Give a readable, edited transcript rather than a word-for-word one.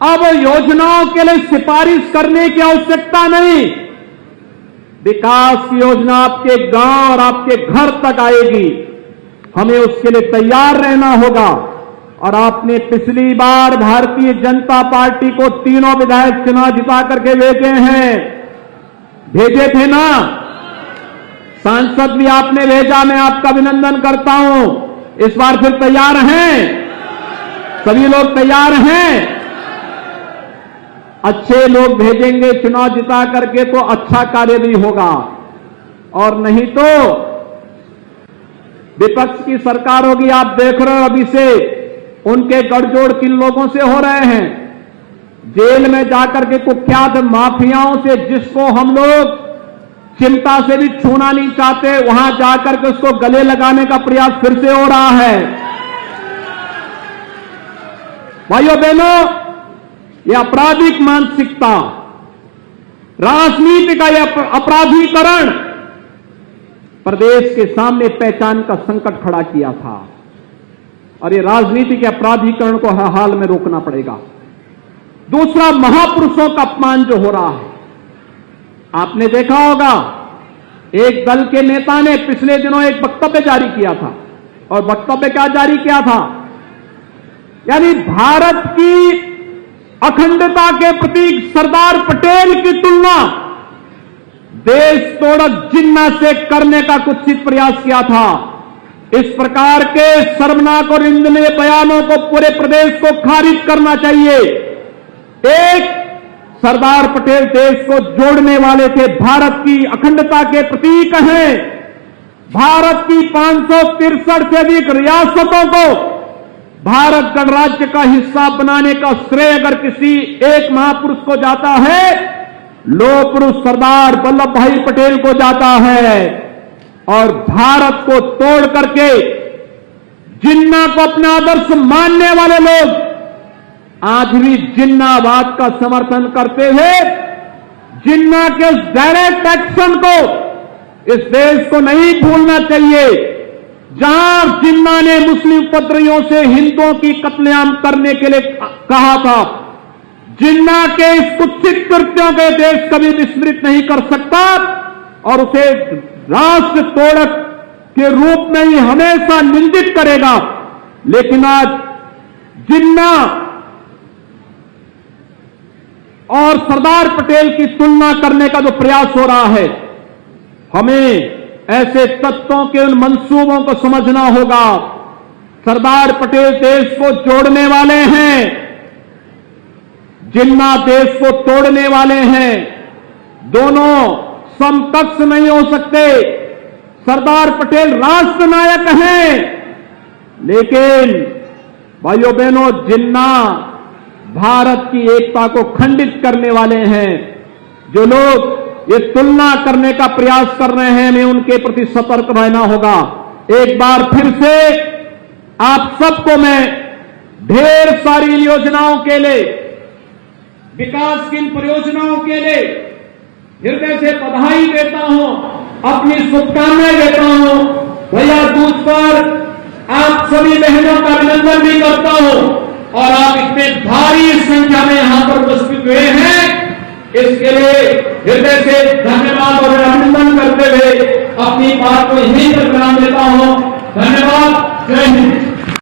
अब योजनाओं के लिए सिफारिश करने की आवश्यकता नहीं। विकास की योजना आपके गांव और आपके घर तक आएगी। हमें उसके लिए तैयार रहना होगा। और आपने पिछली बार भारतीय जनता पार्टी को तीनों विधायक चुनाव जिता करके भेजे हैं, भेजे थे ना? सांसद भी आपने भेजा, मैं आपका अभिनंदन करता हूं। इस बार फिर तैयार हैं? सभी लोग तैयार हैं? अच्छे लोग भेजेंगे चुनाव जिता करके तो अच्छा कार्य भी होगा, और नहीं तो विपक्ष की सरकार होगी। आप देख रहे हो अभी से उनके गठजोड़ किन लोगों से हो रहे हैं। जेल में जाकर के कुख्यात माफियाओं से, जिसको हम लोग चिंता से भी छूना नहीं चाहते, वहां जाकर के उसको गले लगाने का प्रयास फिर से हो रहा है। भाइयों बहनों, यह आपराधिक मानसिकता, राजनीति का यह अपराधीकरण प्रदेश के सामने पहचान का संकट खड़ा किया था, और ये राजनीति के अपराधीकरण को हर हाल में रोकना पड़ेगा। दूसरा, महापुरुषों का अपमान जो हो रहा है। आपने देखा होगा एक दल के नेता ने पिछले दिनों एक वक्तव्य जारी किया था, और वक्तव्य क्या जारी किया था? यानी भारत की अखंडता के प्रतीक सरदार पटेल की तुलना देश तोड़क जिन्ना से करने का कुत्सित प्रयास किया था। इस प्रकार के शर्मनाक और निंदनीय बयानों को पूरे प्रदेश को खारिज करना चाहिए। एक, सरदार पटेल देश को जोड़ने वाले थे, भारत की अखंडता के प्रतीक हैं। भारत की 563 से अधिक रियासतों को भारत गणराज्य का हिस्सा बनाने का श्रेय अगर किसी एक महापुरुष को जाता है, लोह पुरुष सरदार वल्लभ भाई पटेल को जाता है। और भारत को तोड़ करके जिन्ना को अपना आदर्श मानने वाले लोग आज भी जिन्नावाद का समर्थन करते हुए जिन्ना के डायरेक्ट एक्शन को इस देश को नहीं भूलना चाहिए। जहां जिन्ना ने मुस्लिम उपद्रवियों से हिंदुओं की कत्लेआम करने के लिए कहा था, जिन्ना के इस कुत्सित कृत्यों के देश कभी विस्मृत नहीं कर सकता, और उसे राष्ट्र तोड़क के रूप में ही हमेशा निंदित करेगा। लेकिन आज जिन्ना और सरदार पटेल की तुलना करने का जो प्रयास हो रहा है, हमें ऐसे तत्वों के उन मंसूबों को समझना होगा। सरदार पटेल देश को जोड़ने वाले हैं, जिन्ना देश को तोड़ने वाले हैं। दोनों समकक्ष नहीं हो सकते। सरदार पटेल राष्ट्र नायक हैं, लेकिन भाइयों बहनों, जिन्ना भारत की एकता को खंडित करने वाले हैं। जो लोग ये तुलना करने का प्रयास कर रहे हैं, हमें उनके प्रति सतर्क रहना होगा। एक बार फिर से आप सबको मैं ढेर सारी योजनाओं के लिए, विकास की इन परियोजनाओं के लिए हृदय से बधाई देता हूं, अपनी शुभकामनाएं देता हूं। भैया दूज पर आप सभी बहनों का अभिनंदन भी करता हूं, और आप इतने भारी संख्या में यहां पर उपस्थित हुए हैं, इसके लिए हृदय से धन्यवाद और अभिनंदन करते हुए अपनी बात को यहीं पर विराम देता हूं। धन्यवाद। जय हिंद।